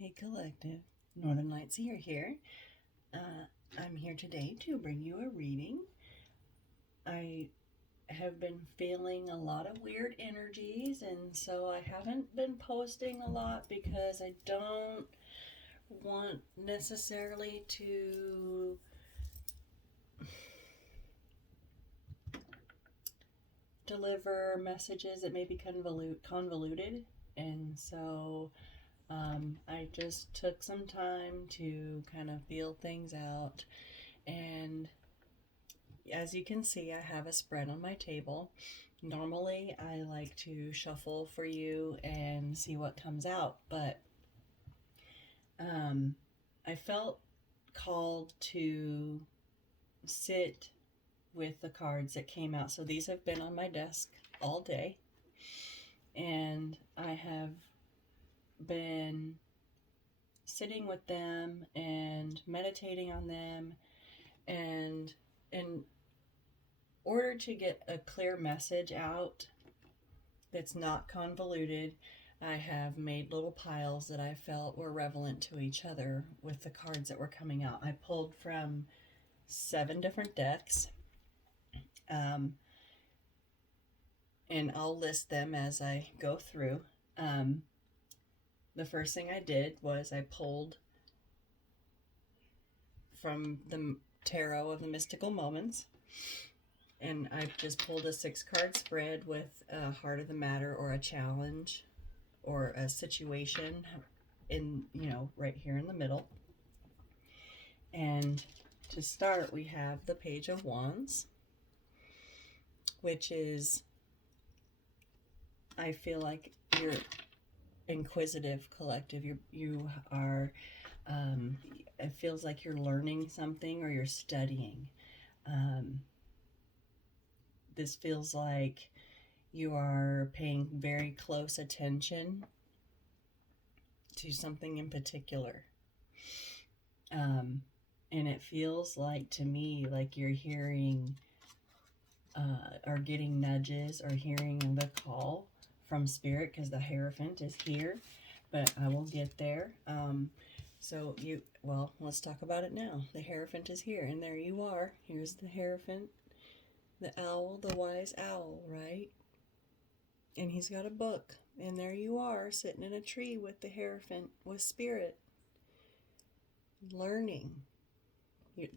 Hey Collective, Northern Lights here. I'm here today to bring you a reading. I have been feeling a lot of weird energies, and so I haven't been posting a lot because I don't want necessarily to deliver messages that may be convoluted, and so I just took some time to kind of feel things out. And as you can see, I have a spread on my table. Normally, I like to shuffle for you and see what comes out, but I felt called to sit with the cards that came out. So these have been on my desk all day, and I have been sitting with them and meditating on them, and in order to get a clear message out that's not convoluted, I have made little piles that I felt were relevant to each other with the cards that were coming out. I pulled from 7 different decks, and I'll list them as I go through. The first thing I did was I pulled from the Tarot of the Mystical Moments, and I just pulled a 6-card spread with a heart of the matter or a challenge or a situation in, right here in the middle. And to start, we have the Page of Wands, which is, I feel like you're inquisitive collective. You are, it feels like you're learning something or you're studying. This feels like you are paying very close attention to something in particular. And it feels like, to me, like you're hearing or getting nudges or hearing the call from Spirit, because the Hierophant is here, but I will get there. Let's talk about it now. The Hierophant is here, and there you are. Here's the Hierophant, the owl, the wise owl, right? And he's got a book, and there you are, sitting in a tree with the Hierophant, with Spirit, learning. You're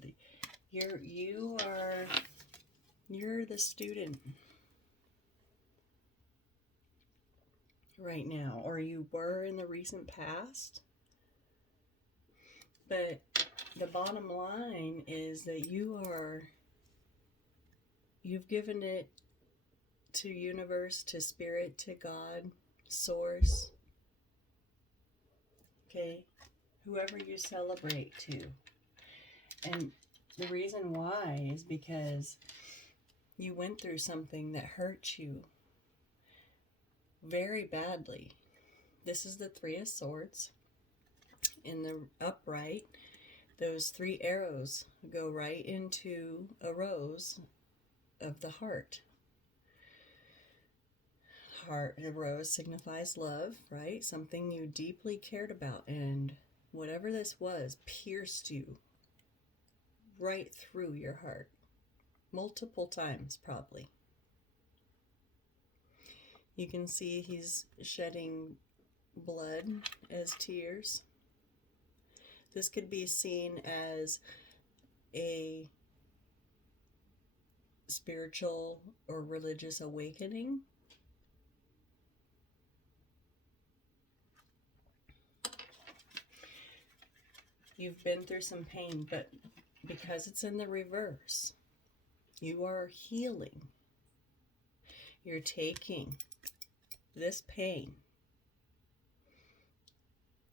the student right now, or you were in the recent past. But the bottom line is that you've given it to universe, to Spirit, to God, Source, okay, whoever you celebrate to. And the reason why is because you went through something that hurt you very badly. This is the 3 of Swords. In the upright, those 3 arrows go right into a rose of the heart. The rose signifies love, right? Something you deeply cared about, and whatever this was pierced you right through your heart, multiple times probably. You can see he's shedding blood as tears. This could be seen as a spiritual or religious awakening. You've been through some pain, but because it's in the reverse, you are healing. You're taking this pain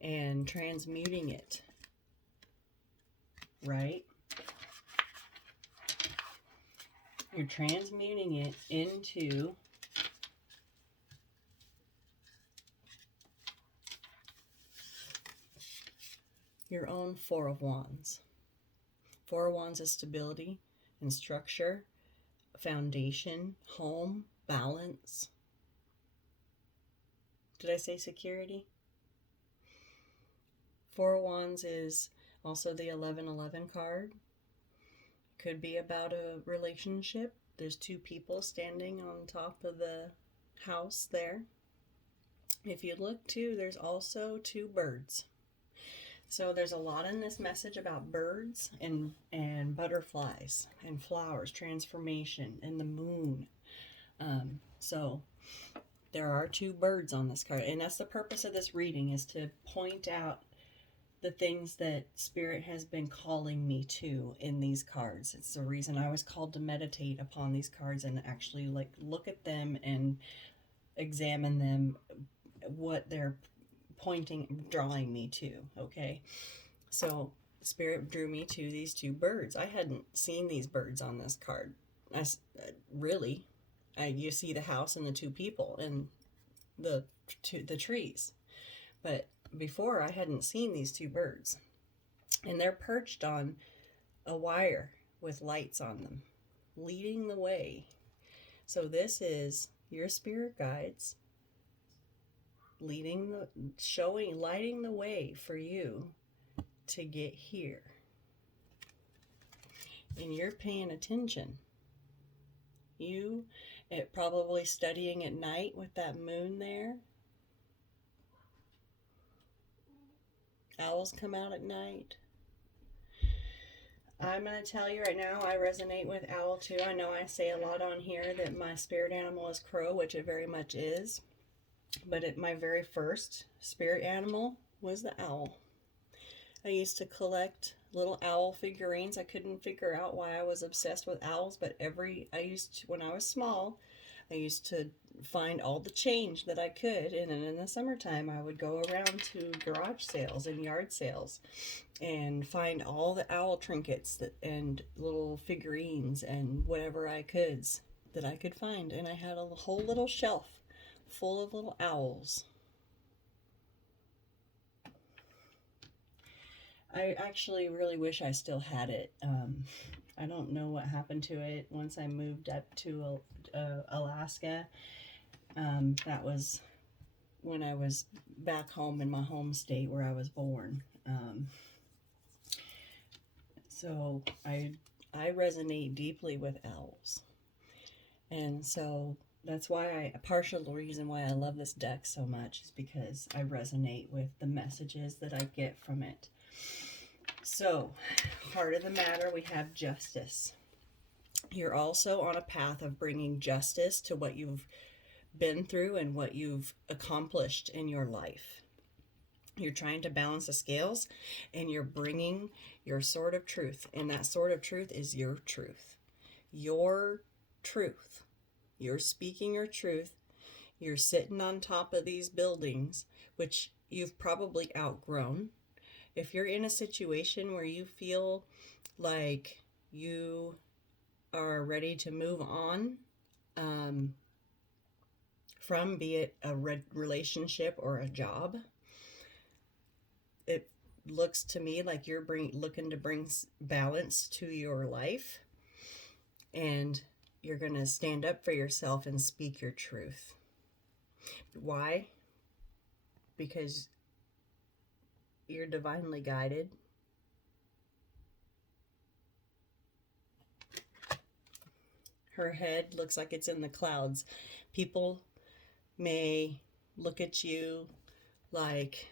and transmuting it, right? You're transmuting it into your own 4 of Wands. 4 of Wands is stability and structure, foundation, home, balance. Did I say security? Four of Wands is also the 1111 card. Could be about a relationship. There's two people standing on top of the house there. If you look too, there's also two birds. So there's a lot in this message about birds and butterflies and flowers, transformation, and the moon. So there are two birds on this card, and that's the purpose of this reading, is to point out the things that Spirit has been calling me to in these cards. It's the reason I was called to meditate upon these cards and actually like look at them and examine them, what they're drawing me to. Okay, so Spirit drew me to these two birds. I hadn't seen these birds on this card. You see the house and the two people and the trees, but before I hadn't seen these two birds, and they're perched on a wire with lights on them, leading the way. So this is your spirit guides lighting the way for you to get here. And you're paying attention. Probably studying at night with that moon there. Owls come out at night. I'm going to tell you right now, I resonate with owl too. I know I say a lot on here that my spirit animal is crow, which it very much is. But my very first spirit animal was the owl. I used to collect little owl figurines. I couldn't figure out why I was obsessed with owls, but when I was small, I used to find all the change that I could, and in the summertime I would go around to garage sales and yard sales and find all the owl trinkets and little figurines and whatever that I could find, and I had a whole little shelf full of little owls. I actually really wish I still had it. I don't know what happened to it once I moved up to Alaska. That was when I was back home in my home state where I was born. So I resonate deeply with owls. And so that's why a partial reason why I love this deck so much is because I resonate with the messages that I get from it. So, heart of the matter, we have justice. You're also on a path of bringing justice to what you've been through and what you've accomplished in your life. You're trying to balance the scales, and you're bringing your sword of truth. And that sword of truth is your truth. Your truth. You're speaking your truth. You're sitting on top of these buildings, which you've probably outgrown. If you're in a situation where you feel like you are ready to move on from, be it a relationship or a job, it looks to me like you're looking to bring balance to your life, and you're going to stand up for yourself and speak your truth. Why? Because you're divinely guided. Her head looks like it's in the clouds. People may look at you like,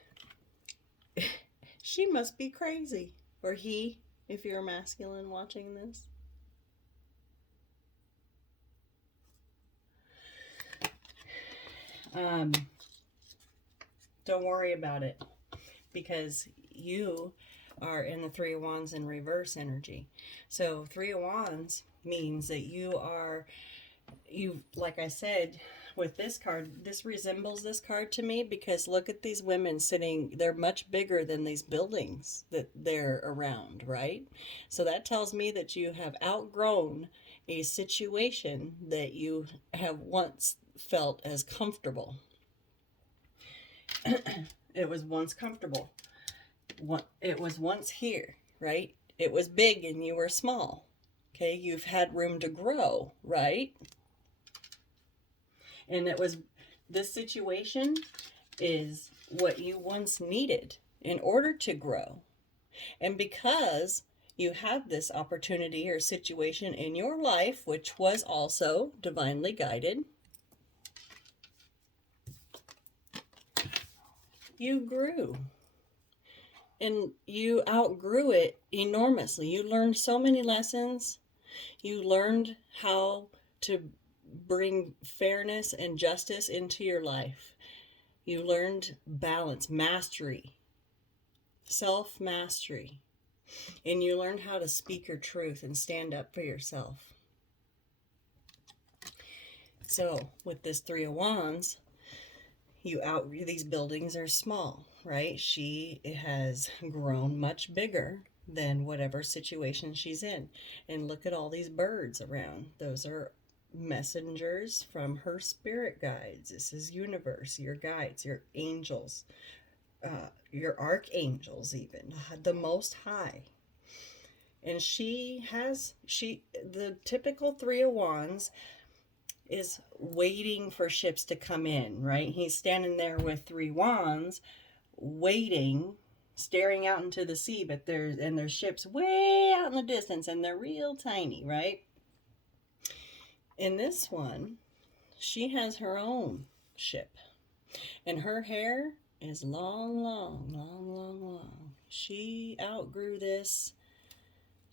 she must be crazy. Or he, if you're a masculine watching this. Don't worry about it, because you are in the Three of Wands in reverse energy. So Three of Wands means that you like I said, with this card, this resembles this card to me, because look at these women sitting, they're much bigger than these buildings that they're around, right? So that tells me that you have outgrown a situation that you have once felt as comfortable. It was once comfortable. It was once here, right? It was big and you were small. Okay, you've had room to grow, right? And this situation is what you once needed. in order to grow. And because you have this opportunity or situation in your life, which was also divinely guided, you grew. And you outgrew it enormously. You learned so many lessons. You learned how to bring fairness and justice into your life. You learned balance, mastery, self-mastery. And you learned how to speak your truth and stand up for yourself. So with this Three of Wands, these buildings are small, right? She has grown much bigger than whatever situation she's in. And look at all these birds around. Those are messengers from her spirit guides. This is universe, your guides, your angels, your archangels, even the Most High. And the typical Three of Wands is waiting for ships to come in, right? He's standing there with three wands, waiting, staring out into the sea, but there's ships way out in the distance, and they're real tiny, right? In this one, she has her own ship, and her hair is long, long, long, long, long. She outgrew this,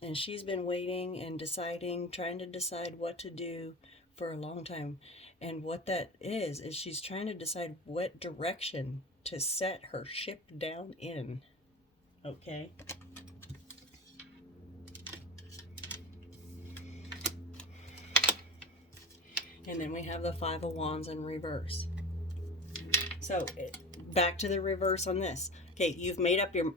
and she's been waiting and deciding, trying to decide what to do for a long time. And what that is she's trying to decide what direction to set her ship down in. Okay? And then we have the Five of Wands in reverse. So back to the reverse on this. Okay, you've made up your...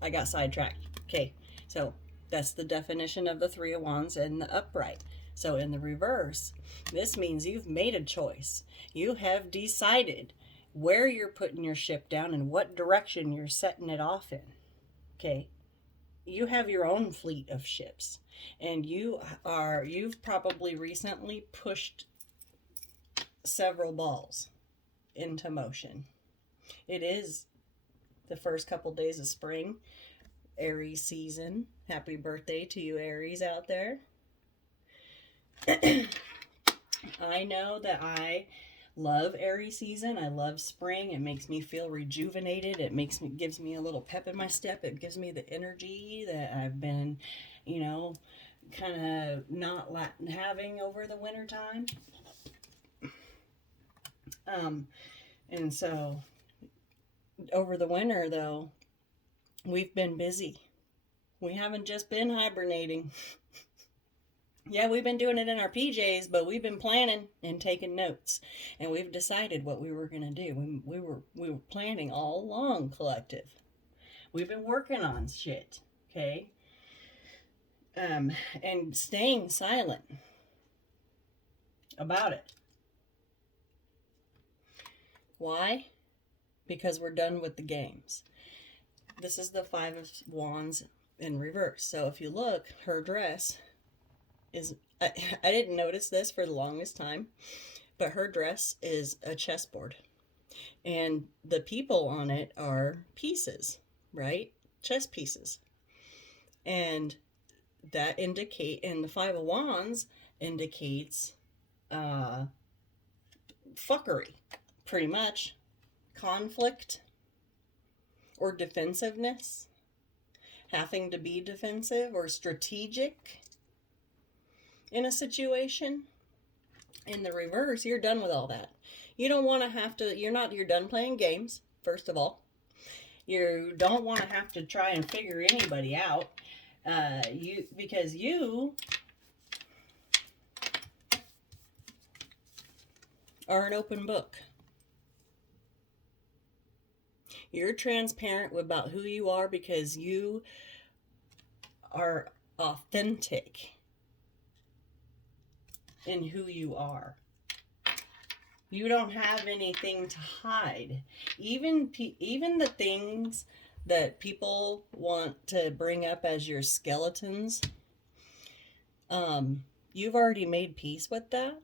I got sidetracked. Okay, so that's the definition of the Three of Wands in the upright. So in the reverse, this means you've made a choice. You have decided where you're putting your ship down and what direction you're setting it off in. Okay? You have your own fleet of ships, and you've probably recently pushed several balls into motion. It is the first couple days of spring, Aries season. Happy birthday to you Aries out there. I know that I love Aries season. I love spring. It makes me feel rejuvenated. It gives me a little pep in my step. It gives me the energy that I've been, kind of not having over the winter time. And so over the winter though, we've been busy. We haven't just been hibernating. Yeah, we've been doing it in our PJs, but we've been planning and taking notes, and we've decided what we were going to do. We were planning all along, collective. We've been working on shit, okay? And staying silent about it. Why? Because we're done with the games. This is the Five of Wands in reverse. So if you look, her dress is, I didn't notice this for the longest time, but her dress is a chessboard. And the people on it are pieces, right? Chess pieces. And that and the Five of Wands indicates fuckery, pretty much. Conflict or defensiveness. Having to be defensive or strategic in a situation. In the reverse, you're done with all that. You don't want to have to, you're done playing games, first of all. You don't want to have to try and figure anybody out. Because you are an open book. You're transparent about who you are because you are authentic in who you are. You don't have anything to hide. Even the things that people want to bring up as your skeletons, you've already made peace with that.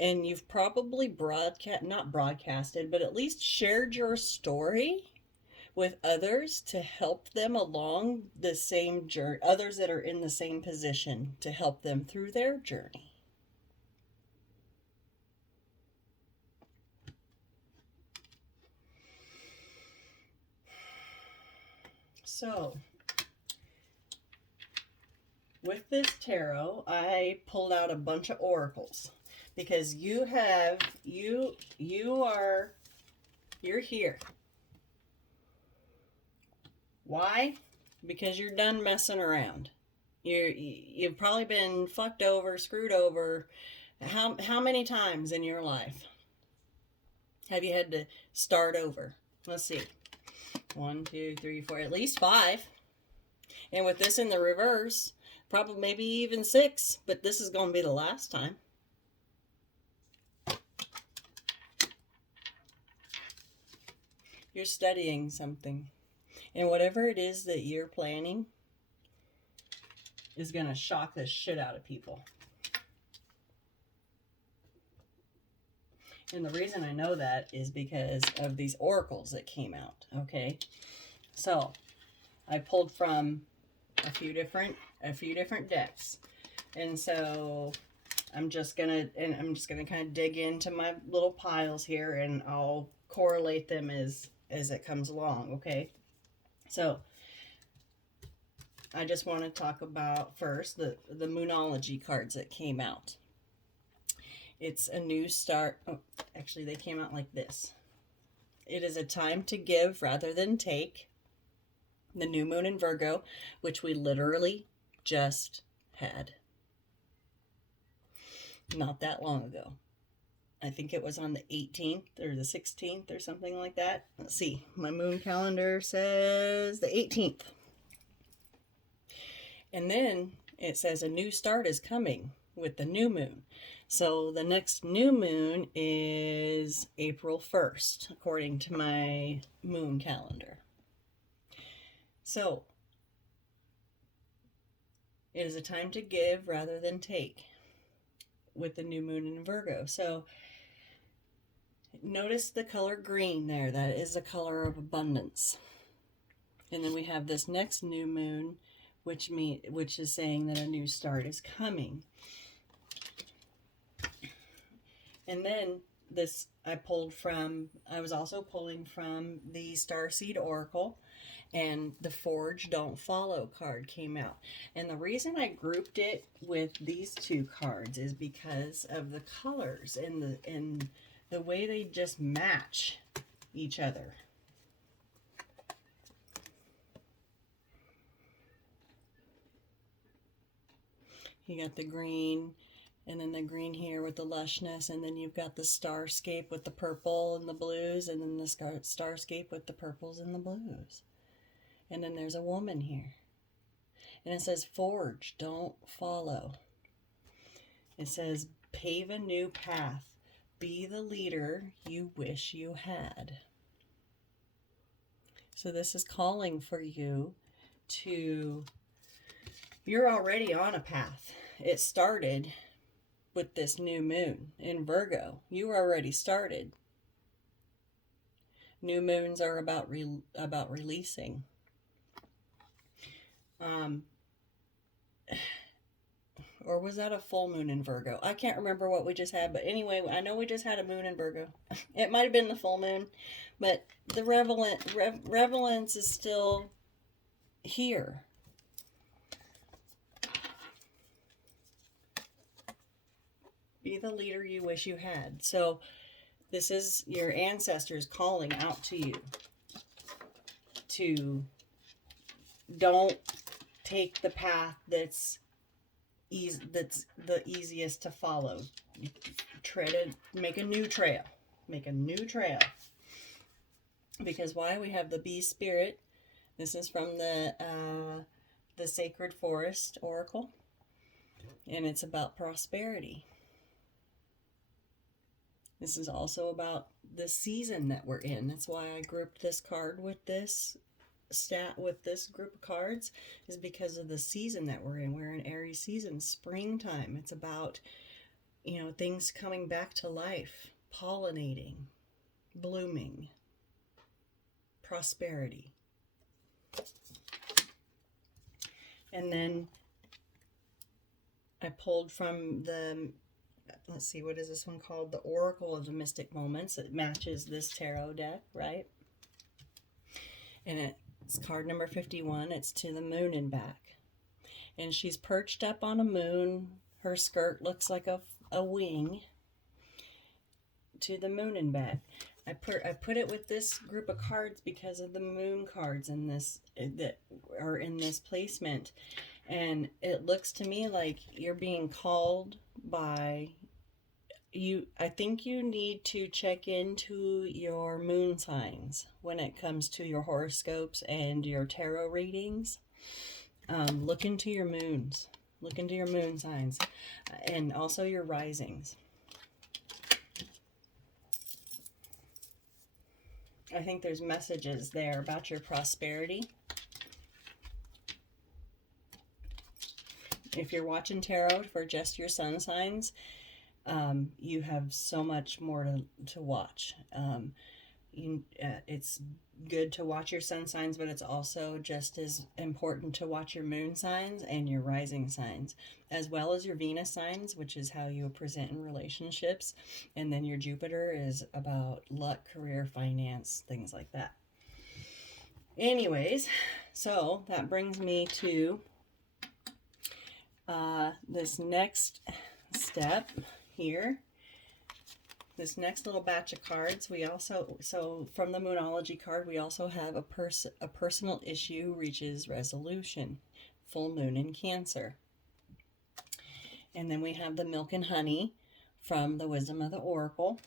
And you've probably not broadcasted, but at least shared your story with others to help them along the same journey, others that are in the same position to help them through their journey. So, with this tarot, I pulled out a bunch of oracles because you're here. Why? Because you're done messing around. You've probably been fucked over, screwed over. How many times in your life have you had to start over? Let's see. 1, 2, 3, 4, at least 5. And with this in the reverse, probably maybe even 6, but this is going to be the last time. You're studying something. And whatever it is that you're planning is going to shock the shit out of people. And the reason I know that is because of these oracles that came out, okay? So, I pulled from a few different decks. And so I'm just gonna kind of dig into my little piles here, and I'll correlate them as it comes along, okay? So I just want to talk about first the Moonology cards that came out. It's a new start. Oh, actually, they came out like this. It is a time to give rather than take. The new moon in Virgo, which we literally just had not that long ago. I think it was on the 18th or the 16th or something like that. Let's see. My moon calendar says the 18th. And then it says a new start is coming with the new moon. So the next new moon is April 1st, according to my moon calendar. So it is a time to give rather than take with the new moon in Virgo. So notice the color green there. That is the color of abundance. And then we have this next new moon, which is saying that a new start is coming. And then this I was also pulling from the Starseed Oracle, and the Forge Don't Follow card came out. And the reason I grouped it with these two cards is because of the colors and the way they just match each other. You got the green, and then the green here with the lushness, and then you've got the starscape with the purple and the blues, and then the starscape with the purples and the blues. And then there's a woman here. And it says, Forge, don't follow. It says, pave a new path. Be the leader you wish you had. So this is calling for you to... You're already on a path. It started with this new moon in Virgo. You already started. New moons are about releasing. Or was that a full moon in Virgo? I can't remember what we just had, but anyway, I know we just had a moon in Virgo. It might have been the full moon, but the relevance is still here. Be the leader you wish you had. So this is your ancestors calling out to you to don't take the path that's the easiest to follow. Make a new trail. Make a new trail. Because why? We have the bee spirit. This is from the Sacred Forest Oracle. And it's about prosperity. This is also about the season that we're in. That's why I grouped this card with this group of cards, is because of the season that we're in. We're in Aries season, springtime. It's about, things coming back to life, pollinating, blooming, prosperity. And then I pulled from the, let's see, what is this one called? The Oracle of the Mystic Moments. It matches this tarot deck, right? And it's card number 51. It's to the moon and back. And she's perched up on a moon. Her skirt looks like a wing. To the moon and back. I put it with this group of cards because of the moon cards in this that are in this placement. And it looks to me like you're being called by you. I think you need to check into your moon signs when it comes to your horoscopes and your tarot readings. Look into your moons. Look into your moon signs and also your risings. I think there's messages there about your prosperity. If you're watching tarot for just your sun signs, you have so much more to watch. It's good to watch your sun signs, but it's also just as important to watch your moon signs and your rising signs, as well as your Venus signs, which is how you present in relationships. And then your Jupiter is about luck, career, finance, things like that. Anyways, so that brings me to this next step here. This next little batch of cards, so from the Moonology card, we also have a personal issue reaches resolution, full moon in Cancer. And then we have the milk and honey from the Wisdom of the Oracle.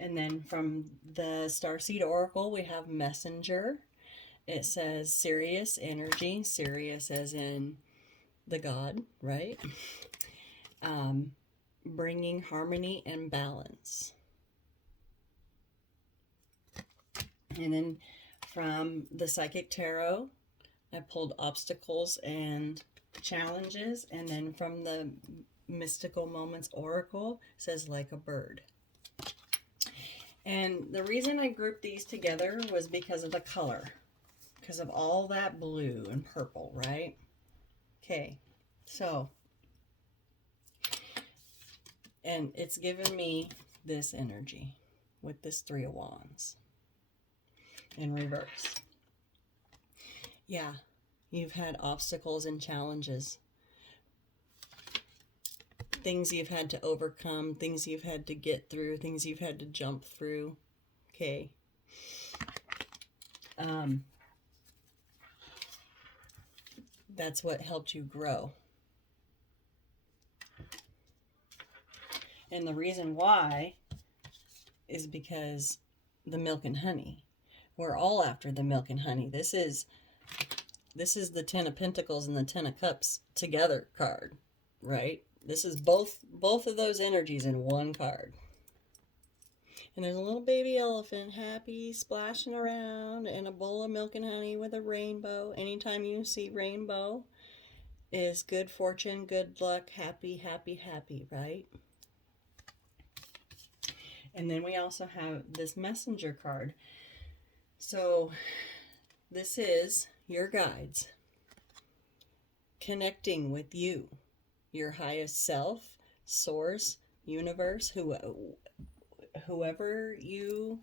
And then from the Starseed Oracle, we have Messenger. It says Sirius energy, Sirius as in the god, right? Bringing harmony and balance. And then from the Psychic Tarot, I pulled obstacles and challenges. And then from the Mystical Moments Oracle, it says like a bird. And the reason I grouped these together was because of the color, because of all that blue and purple, right? Okay, so and it's given me this energy with this Three of Wands in reverse. Yeah, you've had obstacles and challenges. Things you've had to overcome, things you've had to get through, things you've had to jump through. Okay. That's what helped you grow. And the reason why is because the milk and honey. We're all after the milk and honey. This is the Ten of Pentacles and the Ten of Cups together card, right? This is both of those energies in one card. And there's a little baby elephant happy splashing around in a bowl of milk and honey with a rainbow. Anytime you see rainbow is good fortune, good luck, happy, happy, happy, right? And then we also have this messenger card. So this is your guides connecting with you, your highest self, source, universe, whoever you,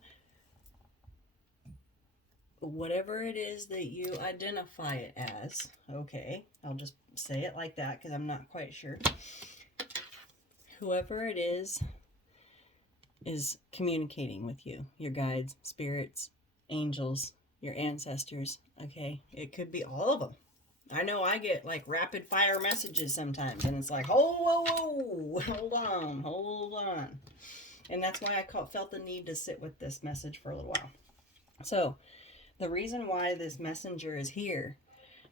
whatever it is that you identify it as. Okay, I'll just say it like that because I'm not quite sure. Whoever it is communicating with you, your guides, spirits, angels, your ancestors. Okay, it could be all of them. I know I get like rapid fire messages sometimes, and it's like, whoa, hold on. And that's why I felt the need to sit with this message for a little while. So the reason why this messenger is here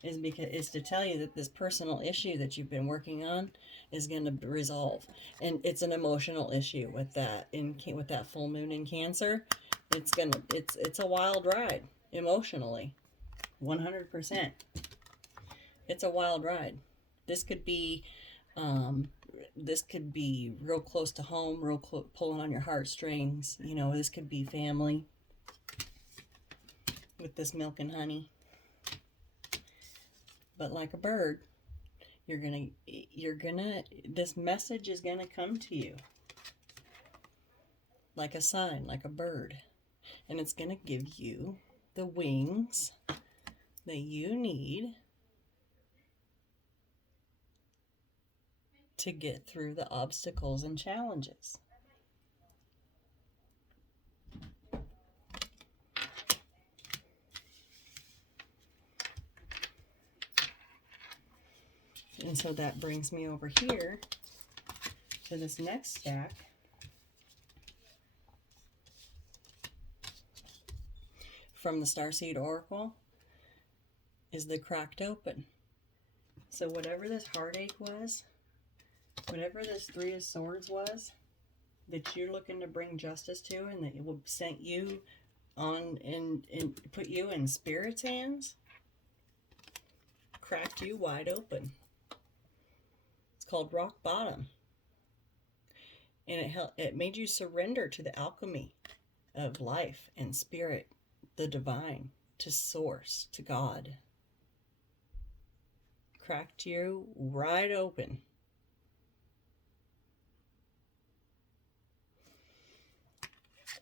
is to tell you that this personal issue that you've been working on is going to resolve. And it's an emotional issue with that with that full moon in Cancer. It's a wild ride emotionally. 100%. It's a wild ride. This could be real close to home, pulling on your heartstrings. You know, this could be family. with this milk and honey. But like a bird, this message is gonna come to you like a sign, like a bird. And it's gonna give you the wings that you need to get through the obstacles and challenges. And so that brings me over here to this next stack. From the Starseed Oracle is the Cracked Open. So whatever this heartache was, whatever this Three of Swords was, that you're looking to bring justice to, and that it will sent you on and put you in Spirit's hands, cracked you wide open. It's called rock bottom. And it made you surrender to the alchemy of life and spirit, the divine, to source, to God. Cracked you right open.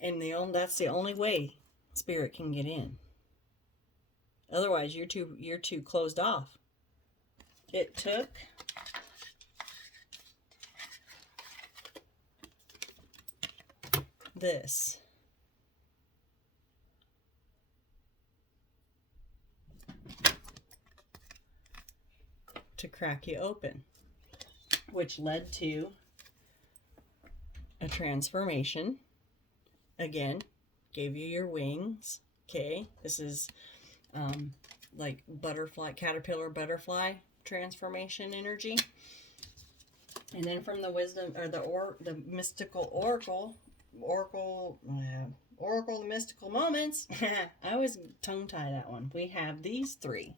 And that's the only way spirit can get in. Otherwise, you're too closed off. It took this to crack you open, which led to a transformation. Again, gave you your wings. Okay, this is like butterfly, caterpillar, butterfly transformation energy. And then from the wisdom, or the mystical oracle, the mystical moments. I always tongue tie that one. We have these three.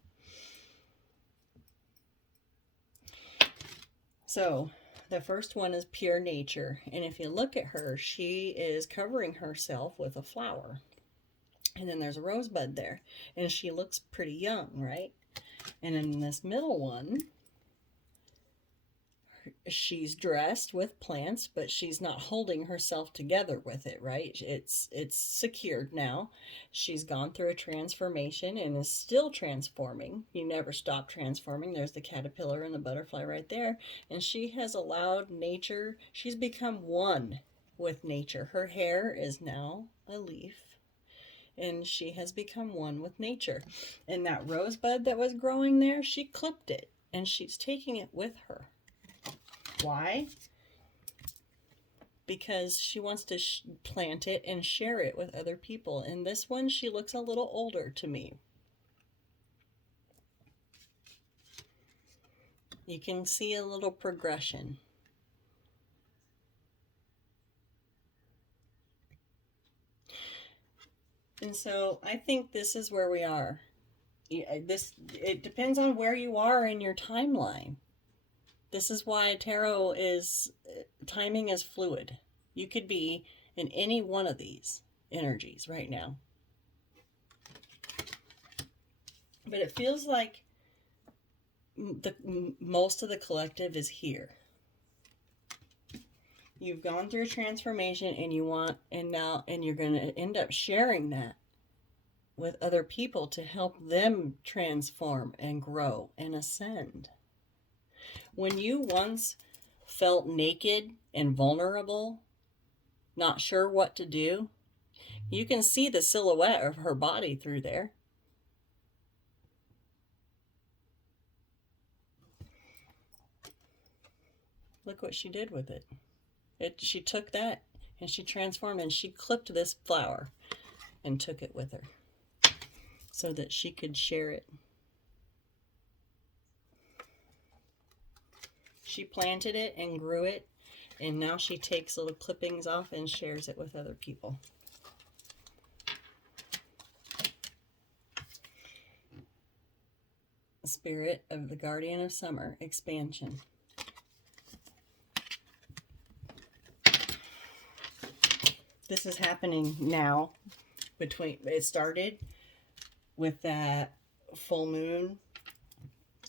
So the first one is pure nature. And if you look at her, she is covering herself with a flower. And then there's a rosebud there. And she looks pretty young, right? And in this middle one, she's dressed with plants, but she's not holding herself together with it, right? It's secured now. She's gone through a transformation and is still transforming. You never stop transforming. There's the caterpillar and the butterfly right there. And she has allowed nature, she's become one with nature. Her hair is now a leaf, and she has become one with nature. And that rosebud that was growing there, she clipped it, and she's taking it with her. Why? Because she wants to plant it and share it with other people. And this one, she looks a little older to me. You can see a little progression. And so I think this is where we are. It depends on where you are in your timeline. This is why tarot is, timing is fluid. You could be in any one of these energies right now. But it feels like most of the collective is here. You've gone through a transformation and you're going to end up sharing that with other people to help them transform and grow and ascend. When you once felt naked and vulnerable, not sure what to do, you can see the silhouette of her body through there. Look what she did with it. She took that and she transformed, and she clipped this flower and took it with her so that she could share it. She planted it and grew it, and now she takes little clippings off and shares it with other people. Spirit of the Guardian of Summer, expansion. This is happening now. It started with that full moon.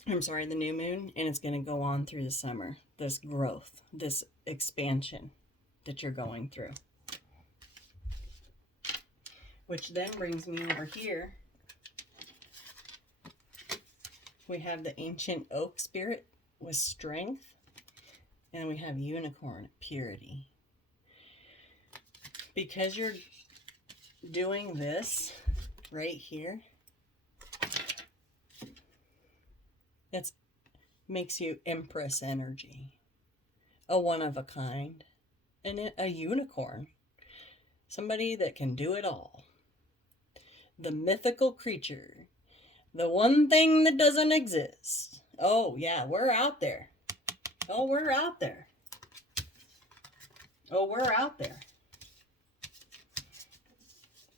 I'm sorry, the new moon, and it's going to go on through the summer. This growth, this expansion that you're going through. Which then brings me over here. We have the ancient oak spirit with strength, and we have unicorn purity. Because you're doing this right here, it makes you Empress energy, a one of a kind, and a unicorn, somebody that can do it all. The mythical creature, the one thing that doesn't exist. Oh yeah, we're out there. Oh, we're out there. Oh, we're out there.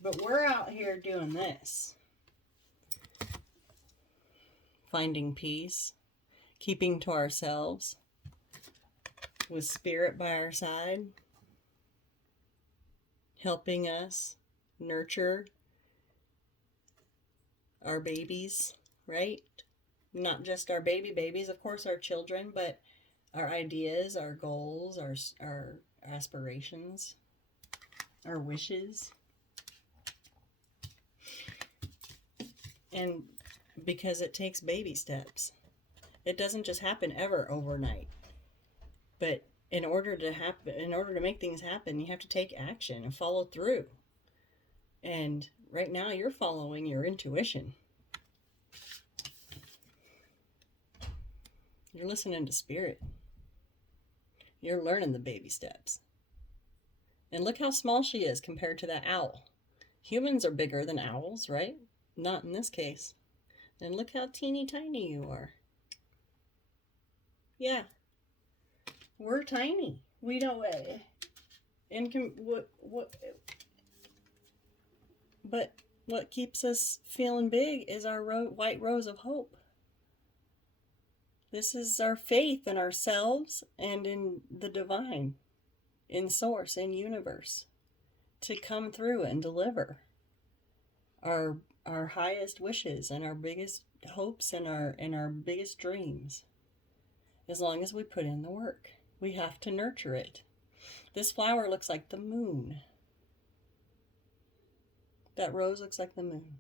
But we're out here doing this. Finding peace, keeping to ourselves, with spirit by our side, helping us nurture our babies, right? Not just our babies, of course, our children, but our ideas, our goals, our aspirations, our wishes. And because it takes baby steps. It doesn't just happen ever overnight. But in order to make things happen, you have to take action and follow through. And right now you're following your intuition. You're listening to spirit. You're learning the baby steps. And look how small she is compared to that owl. Humans are bigger than owls, right? Not in this case. And look how teeny tiny you are. Yeah. We're tiny. We don't but what keeps us feeling big is our white rose of hope. This is our faith in ourselves and in the divine, in source, in universe, to come through and deliver our highest wishes and our biggest hopes and our biggest dreams. As long as we put in the work, we have to nurture it. This flower looks like the moon. That rose looks like the moon.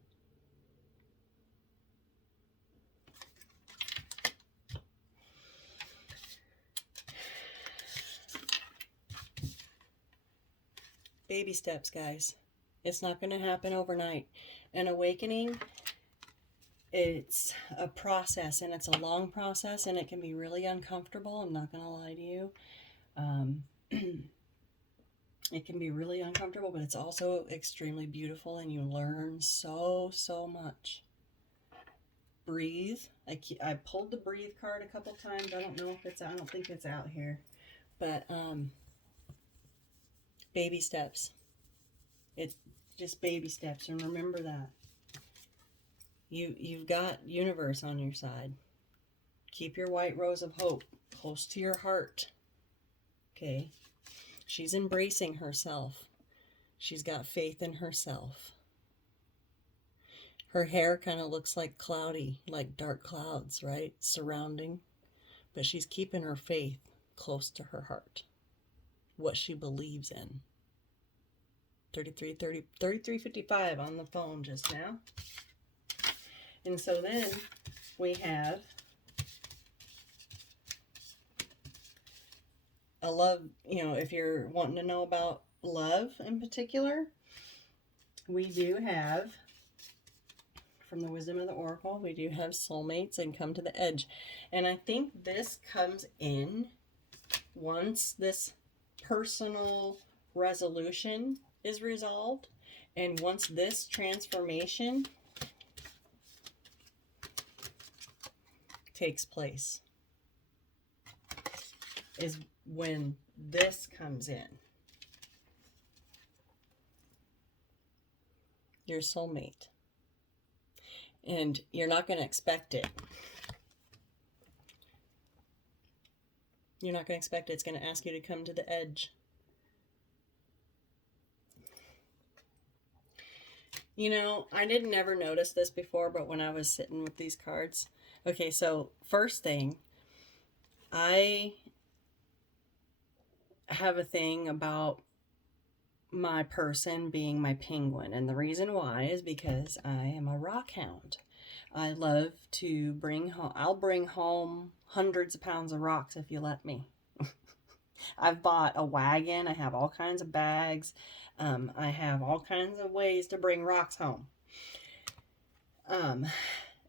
Baby steps, guys. It's not going to happen overnight. An awakening, it's a process, and it's a long process, and it can be really uncomfortable. I'm not going to lie to you. It can be really uncomfortable, but it's also extremely beautiful, and you learn so much. Breathe. I pulled the breathe card a couple times. I don't know if it's out. I don't think it's out here. But baby steps. It's just baby steps, and remember that. You've got universe on your side. Keep your white rose of hope close to your heart. Okay? She's embracing herself. She's got faith in herself. Her hair kind of looks like cloudy, like dark clouds, right? Surrounding. But she's keeping her faith close to her heart. What she believes in. 3355 on the phone just now. And so then we have a love, if you're wanting to know about love in particular, we do have, from the Wisdom of the Oracle, we do have soulmates and come to the edge. And I think this comes in once this personal resolution is resolved, and once this transformation takes place, is when this comes in. Your soulmate. And you're not going to expect it. You're not going to expect it. It's going to ask you to come to the edge. You know, I didn't ever notice this before, but when I was sitting with these cards. Okay, so first thing, I have a thing about my person being my penguin. And the reason why is because I am a rock hound. I love to bring home, I'll bring home hundreds of pounds of rocks if you let me. I've bought a wagon. I have all kinds of bags. I have all kinds of ways to bring rocks home.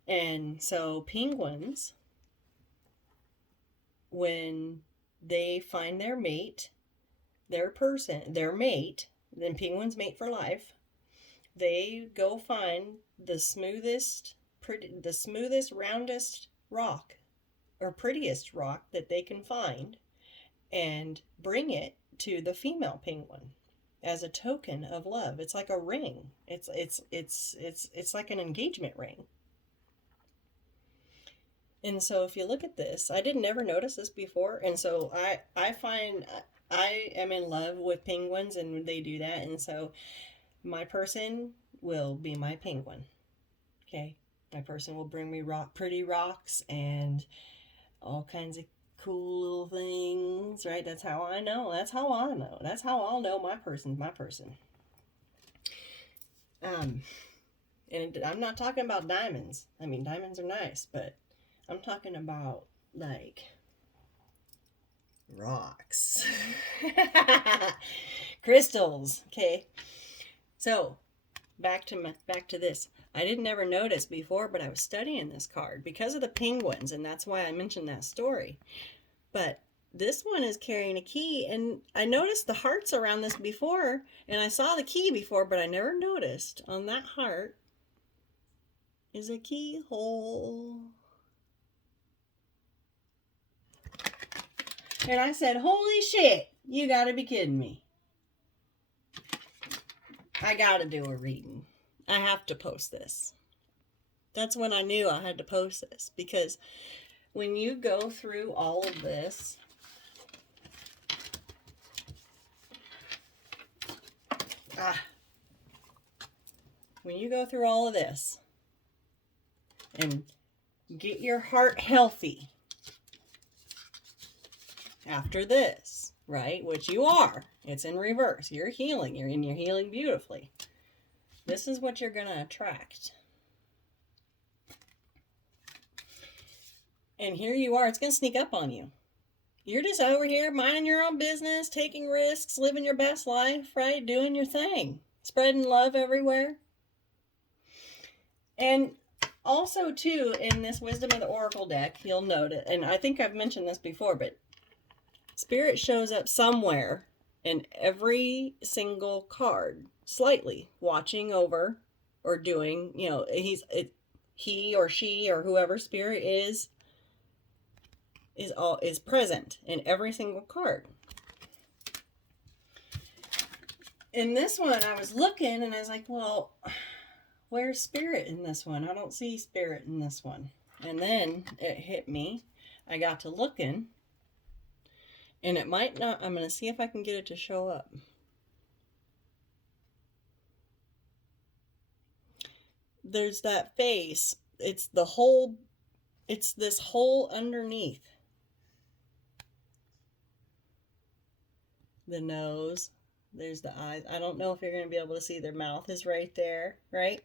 And so penguins, when they find their mate, their mate, then penguins mate for life. They go find the smoothest, roundest rock or prettiest rock that they can find and bring it to the female penguin as a token of love. It's like a ring. It's like an engagement ring. And so if you look at this, I didn't ever notice this before, and so I find I am in love with penguins and they do that, and so my person will be my penguin. Okay? My person will bring me pretty rocks and all kinds of cool little things, right? That's how I know. That's how I know. That's how I'll know my person's my person. And I'm not talking about diamonds. I mean, diamonds are nice, but I'm talking about like rocks, crystals. Okay, so back to this. I didn't ever notice before, but I was studying this card because of the penguins, and that's why I mentioned that story. But this one is carrying a key, and I noticed the hearts around this before, and I saw the key before, but I never noticed on that heart is a keyhole. And I said, holy shit, you gotta be kidding me. I gotta do a reading. I have to post this. That's when I knew I had to post this, because when you go through all of this, when you go through all of this and get your heart healthy after this, right? Which you are. It's in reverse. You're healing. You're healing beautifully. This is what you're going to attract. And here you are. It's going to sneak up on you. You're just over here minding your own business, taking risks, living your best life, right? Doing your thing. Spreading love everywhere. And also, too, in this Wisdom of the Oracle deck, you'll note it, and I think I've mentioned this before, but Spirit shows up somewhere in every single card, slightly, watching over or doing, you know, he or she or whoever Spirit is present in every single card. In this one, I was looking and I was like, well, where's Spirit in this one? I don't see Spirit in this one. And then it hit me. I got to looking, and it might not. I'm going to see if I can get it to show up. There's that face. It's this hole underneath the nose. There's the eyes. I don't know if you're going to be able to see. Their mouth is right there, right?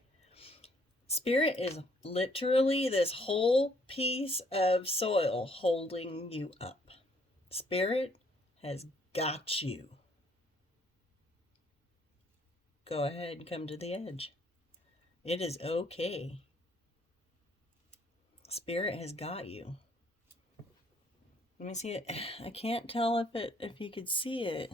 Spirit is literally this whole piece of soil holding you up. Spirit has got you. Go ahead and come to the edge. It is okay. Spirit has got you. Let me see it. I can't tell if you could see it.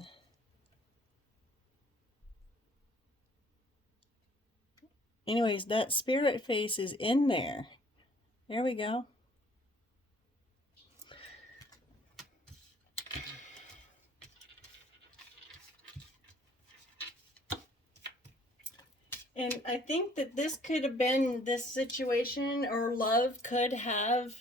Anyways, that spirit face is in there. There we go. And I think that this could have been this situation, or love could have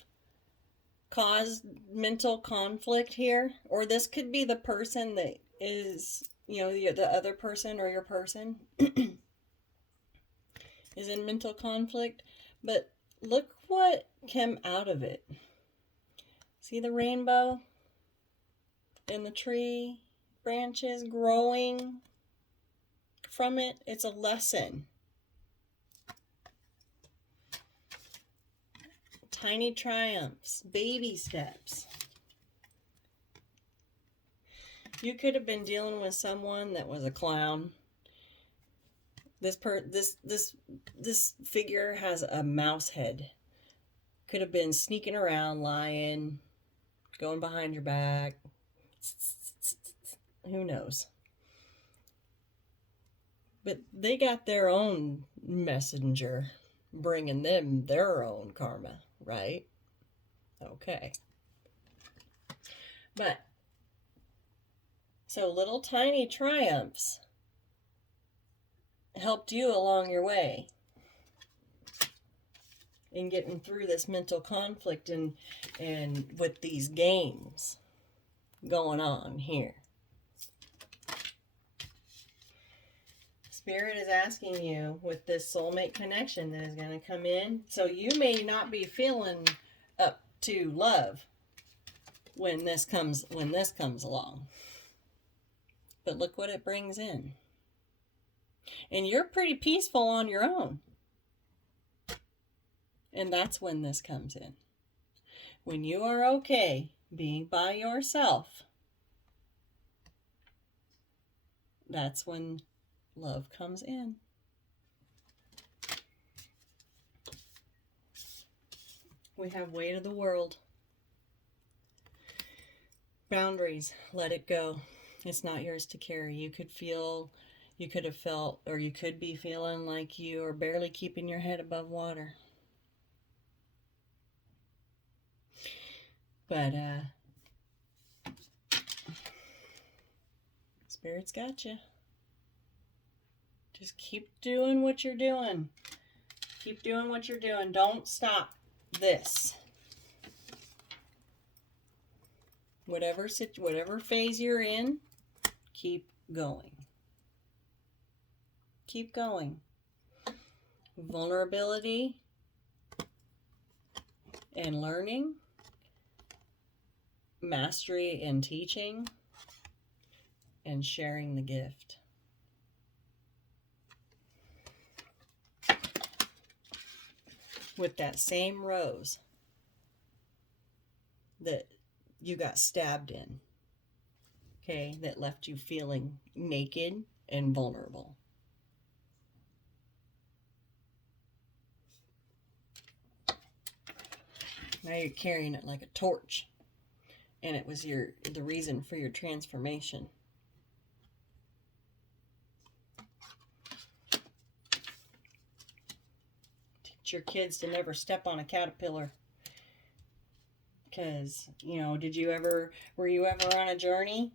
caused mental conflict here. Or this could be the person that is, you know, the other person or your person. is in mental conflict, but look what came out of it. See the rainbow and the tree branches growing from it? It's a lesson. Tiny triumphs, baby steps. You could have been dealing with someone that was a clown. This figure has a mouse head. Could have been sneaking around, lying, going behind your back. Who knows? But they got their own messenger bringing them their own karma, right? Okay. But, so little tiny triumphs helped you along your way in getting through this mental conflict and with these games going on here. Spirit is asking you with this soulmate connection that is going to come in. So you may not be feeling up to love when this comes along. But look what it brings in. And you're pretty peaceful on your own. And that's when this comes in. When you are okay being by yourself, that's when love comes in. We have weight of the world. Boundaries, let it go. It's not yours to carry. You could have felt, or you could be feeling like you are barely keeping your head above water. But, Spirit's got you. Just keep doing what you're doing. Keep doing what you're doing. Don't stop this. Whatever phase you're in, keep going. Keep going. Vulnerability and learning, mastery and teaching, and sharing the gift. With that same rose that you got stabbed in, okay, that left you feeling naked and vulnerable. Now you're carrying it like a torch, and it was the reason for your transformation. Teach your kids to never step on a caterpillar. Because, were you ever on a journey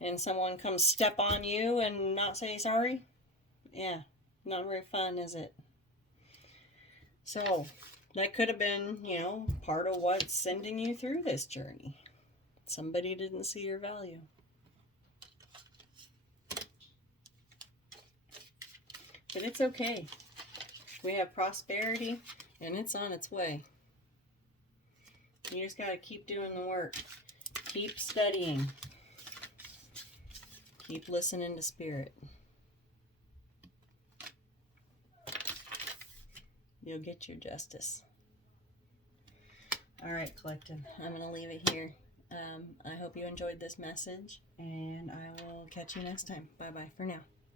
and someone comes step on you and not say sorry? Yeah, not very fun, is it? So, that could have been, part of what's sending you through this journey. Somebody didn't see your value. But it's okay. We have prosperity, and it's on its way. You just got to keep doing the work. Keep studying. Keep listening to Spirit. You'll get your justice. All right, collective. I'm going to leave it here. I hope you enjoyed this message, and I will catch you next time. Bye-bye for now.